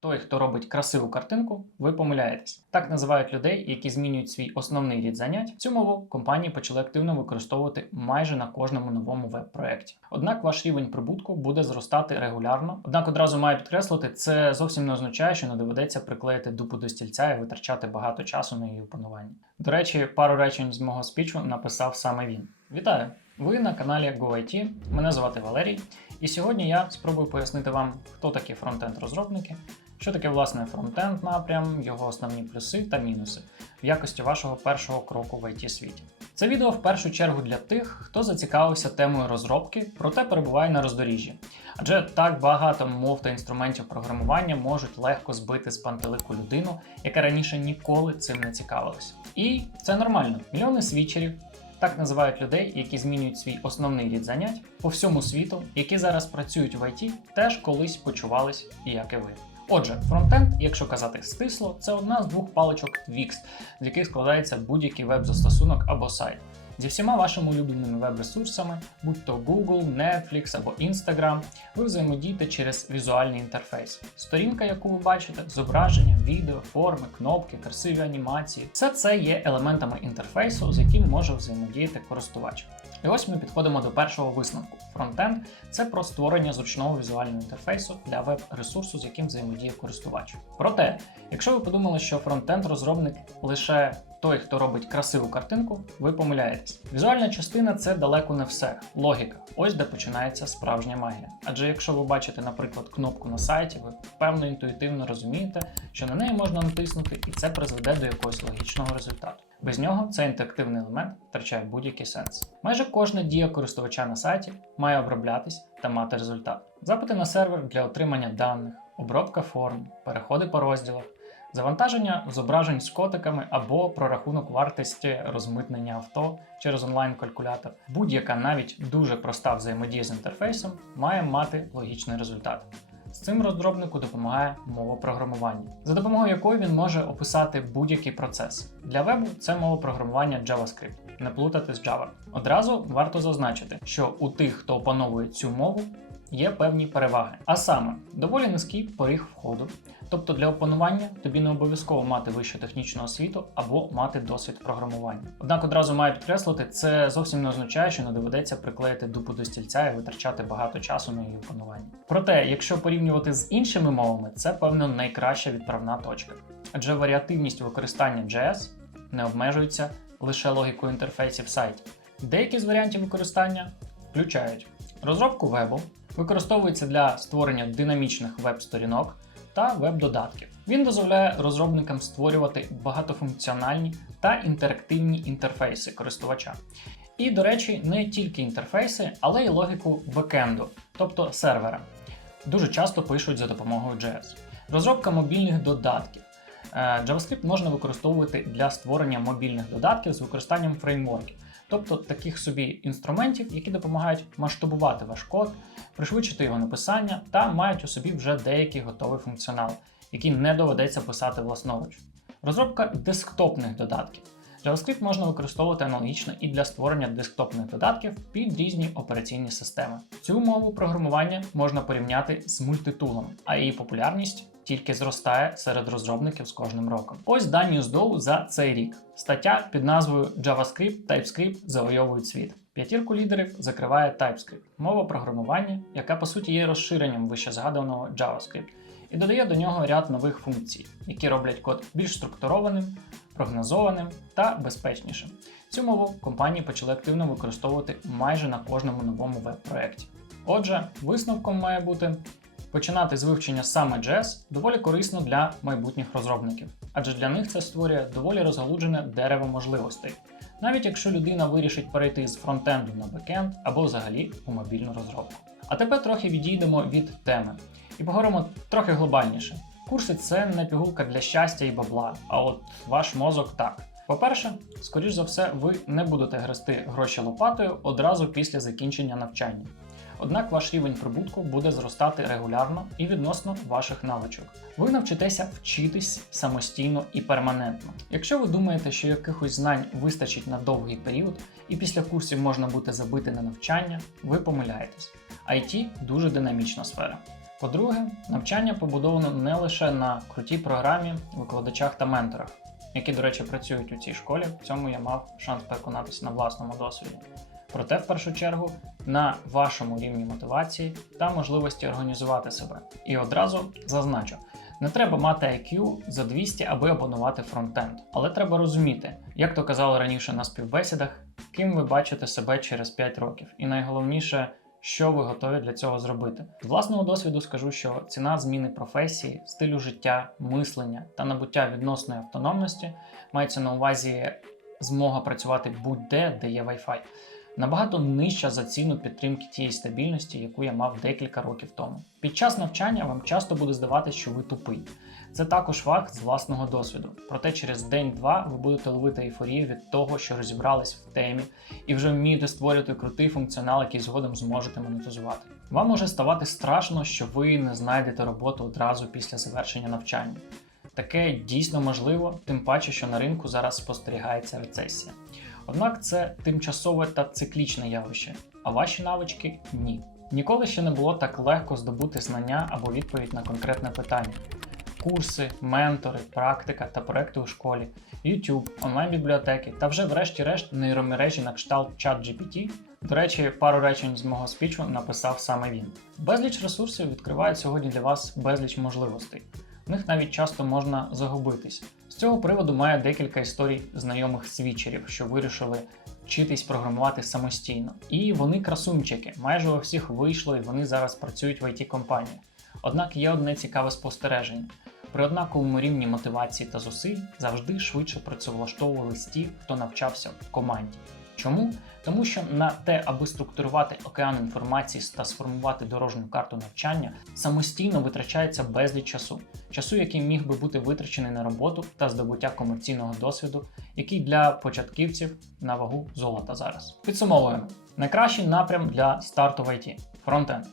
Той, хто робить красиву картинку, ви помиляєтесь. Так називають людей, які змінюють свій основний рід занять. Цю мову компанії почали активно використовувати майже на кожному новому веб-проєкті. Однак ваш рівень прибутку буде зростати регулярно. Однак одразу маю підкреслити, це зовсім не означає, що не доведеться приклеїти дупу до стільця і витрачати багато часу на її опанування. До речі, пару речень з мого спічу написав саме він. Вітаю! Ви на каналі GoIT. Мене звати Валерій, і сьогодні я спробую пояснити вам, хто такі фронтенд розробники. Що таке власне фронтенд напрям, його основні плюси та мінуси в якості вашого першого кроку в it світі. Це відео в першу чергу для тих, хто зацікавився темою розробки, проте перебуває на роздоріжжі. Адже так багато мов та інструментів програмування можуть легко збити з пантелику людину, яка раніше ніколи цим не цікавилась. І це нормально. Мільйони свічерів. Так називають людей, які змінюють свій основний рід занять по всьому світу, які зараз працюють в IT, теж колись почувались, як і ви. Отже, фронтенд, якщо казати стисло, це одна з двох паличок Wix, з яких складається будь-який веб-застосунок або сайт. Зі всіма вашими улюбленими веб-ресурсами, будь то Google, Netflix або Instagram, ви взаємодієте через візуальний інтерфейс. Сторінка, яку ви бачите, зображення, відео, форми, кнопки, красиві анімації все це є елементами інтерфейсу, з яким може взаємодіяти користувач. І ось ми підходимо до першого висновку. Фронтенд це про створення зручного візуального інтерфейсу для веб-ресурсу, з яким взаємодіє користувач. Проте, якщо ви подумали, що фронтенд-розробник лише той, хто робить красиву картинку, ви помиляєтесь. Візуальна частина це далеко не все. Логіка. Ось де починається справжня магія. Адже якщо ви бачите, наприклад, кнопку на сайті, ви певно інтуїтивно розумієте, що на неї можна натиснути, і це призведе до якогось логічного результату. Без нього цей інтерактивний елемент втрачає будь-який сенс. Майже кожна дія користувача на сайті має оброблятись та мати результат. Запити на сервер для отримання даних, обробка форм, переходи по розділах, завантаження зображень з котиками або прорахунок вартості розмитнення авто через онлайн-калькулятор. Будь-яка навіть дуже проста взаємодія з інтерфейсом має мати логічний результат. З цим розробнику допомагає мова програмування, за допомогою якої він може описати будь-який процес. Для вебу це мова програмування JavaScript, не плутати з Java. Одразу варто зазначити, що у тих, хто опановує цю мову, є певні переваги. А саме, доволі низький поріг входу. Тобто для опанування тобі не обов'язково мати вищу технічну освіту або мати досвід програмування. Однак одразу маю підкреслити, це зовсім не означає, що не доведеться приклеїти дупу до стільця і витрачати багато часу на її опанування. Проте, якщо порівнювати з іншими мовами, це певно найкраща відправна точка. Адже варіативність використання JS не обмежується лише логікою інтерфейсів сайтів. Деякі з варіантів використання включають розробку вебу, використовується для створення динамічних веб-сторінок та веб-додатків. Він дозволяє розробникам створювати багатофункціональні та інтерактивні інтерфейси користувача. І, до речі, не тільки інтерфейси, але й логіку бекенду, тобто сервера. Дуже часто пишуть за допомогою JS. Розробка мобільних додатків. Е, JavaScript можна використовувати для створення мобільних додатків з використанням фреймворків, тобто таких собі інструментів, які допомагають масштабувати ваш код, пришвидшити його написання та мають у собі вже деякий готовий функціонал, який не доведеться писати власноруч. Розробка десктопних додатків. JavaScript можна використовувати аналогічно і для створення десктопних додатків під різні операційні системи. Цю мову програмування можна порівняти з мультитулом, а її популярність тільки зростає серед розробників з кожним роком. Ось дані здоу за цей рік. Стаття під назвою JavaScript, TypeScript завойовують світ. П'ятірку лідерів закриває TypeScript, мова програмування, яка по суті є розширенням вище згаданого JavaScript, і додає до нього ряд нових функцій, які роблять код більш структурованим, прогнозованим та безпечнішим. Цю мову компанії почали активно використовувати майже на кожному новому веб-проєкті. Отже, висновком має бути починати з вивчення саме JS доволі корисно для майбутніх розробників, адже для них це створює доволі розгалуджене дерево можливостей, навіть якщо людина вирішить перейти з фронтенду на бекенд або взагалі у мобільну розробку. А тепер трохи відійдемо від теми і поговоримо трохи глобальніше. Курси це не пігулка для щастя і бабла, а от ваш мозок так. По-перше, скоріш за все, ви не будете грести гроші лопатою одразу після закінчення навчання. Однак ваш рівень прибутку буде зростати регулярно і відносно ваших навичок. Ви навчитеся вчитись самостійно і перманентно. Якщо ви думаєте, що якихось знань вистачить на довгий період, і після курсів можна бути забити на навчання, ви помиляєтесь. IT дуже динамічна сфера. По-друге, навчання побудовано не лише на крутій програмі, викладачах та менторах, які, до речі, працюють у цій школі. В цьому я мав шанс переконатися на власному досвіді. Проте, в першу чергу, на вашому рівні мотивації та можливості організувати себе. І одразу зазначу: не треба мати IQ за 200, аби опанувати фронтенд, але треба розуміти, як то казали раніше на співбесідах, ким ви бачите себе через 5 років, і найголовніше, що ви готові для цього зробити. З власного досвіду скажу, що ціна зміни професії, стилю життя, мислення та набуття відносної автономності мається на увазі змога працювати будь-де, де є Wi-Fi, набагато нижча за ціну підтримки тієї стабільності, яку я мав декілька років тому. Під час навчання вам часто буде здаватися, що ви тупий. Це також факт з власного досвіду. Проте через день-два ви будете ловити ейфорію від того, що розібрались в темі, і вже вмієте створювати крутий функціонал, який згодом зможете монетизувати. Вам може ставати страшно, що ви не знайдете роботу одразу після завершення навчання. Таке дійсно можливо, тим паче, що на ринку зараз спостерігається рецесія. Однак це тимчасове та циклічне явище, а ваші навички ні. Ніколи ще не було так легко здобути знання або відповідь на конкретне питання. Курси, ментори, практика та проекти у школі, YouTube, онлайн-бібліотеки та вже, врешті-решт, нейромережі на кшталт ChatGPT. До речі, пару речень з мого спічу написав саме він. Безліч ресурсів відкривають сьогодні для вас безліч можливостей. В них навіть часто можна загубитись. З цього приводу маю декілька історій знайомих свічерів, що вирішили вчитись програмувати самостійно. І вони красунчики, майже у всіх вийшло, і вони зараз працюють в it компанії Однак є одне цікаве спостереження. При однаковому рівні мотивації та зусиль завжди швидше працевлаштовувались ті, хто навчався в команді. Чому? Тому що на те, аби структурувати океан інформації та сформувати дорожню карту навчання, самостійно витрачається безліч часу, часу, який міг би бути витрачений на роботу та здобуття комерційного досвіду, який для початківців на вагу золота зараз. Підсумовуємо: найкращий напрям для старту в IT – фронтенд.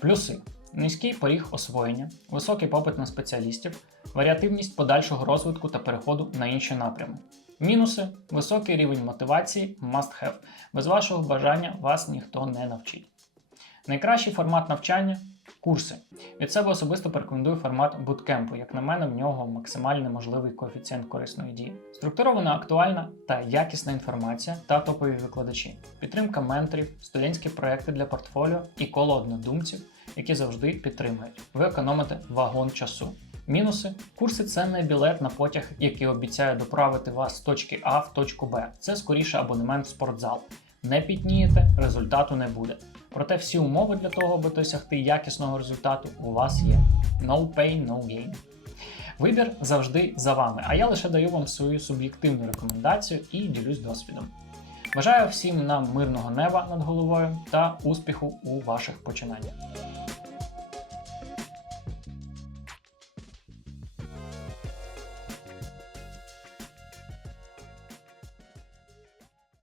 Плюси. Низький поріг освоєння, високий попит на спеціалістів, варіативність подальшого розвитку та переходу на інші напрями. Мінуси високий рівень мотивації must have. Без вашого бажання вас ніхто не навчить. Найкращий формат навчання курси. Від себе особисто порекомендую формат буткемпу. Як на мене, в нього максимально можливий коефіцієнт корисної дії. Структурована актуальна та якісна інформація та топові викладачі, підтримка менторів, студентські проекти для портфоліо і коло однодумців, які завжди підтримують. Ви економите вагон часу. Мінуси курси це не білет на потяг, який обіцяє доправити вас з точки А в точку Б. Це скоріше абонемент в спортзал. Не піднієте, результату не буде. Проте всі умови для того, аби досягти якісного результату, у вас є. No pain, no gain. Вибір завжди за вами, а я лише даю вам свою суб'єктивну рекомендацію і ділюсь досвідом. Бажаю всім нам мирного неба над головою та успіху у ваших починаннях.